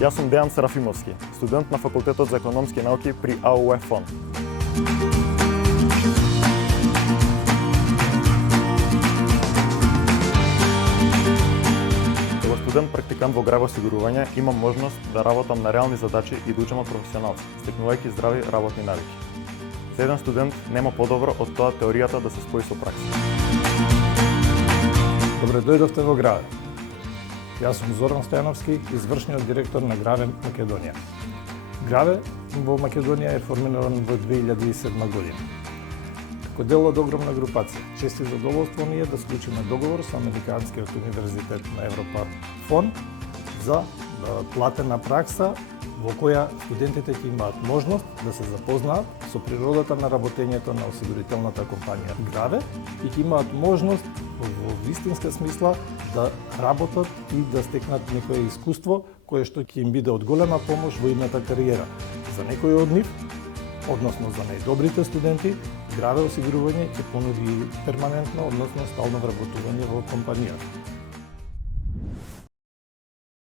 Јас сум Дејан Серафимовски, студент на Факултетот за економски науки при АУЕ ФОН. Како студент практикант во граво осигурување, имам можност да работам на реални задачи и да учам од професионалци, стекнувајќи здрави работни навики. За еден студент нема подобро од тоа теоријата да се спои со пракса. Добре дојдовте во Граве. Јас сум Зоран Стојановски, извршниот директор на Граве Македонија. Граве во Македонија е формиран во 2007 година. Како дел од огромна групација, чест и задоволство ми е да склучиме договор со Американскиот универзитет на Европа ФОН за платена пракса во која студентите ќе имаат можност да се запознаат со природата на работењето на осигурителната компанија Граве и ќе имаат можност во вистинска смисла да работат и да стекнат некое искуство кое што ќе им биде од голема помош во идната кариера. За некои од нив, односно за најдобрите студенти, Граве осигурување ќе понуди перманентно, односно стално вработување во компанијата.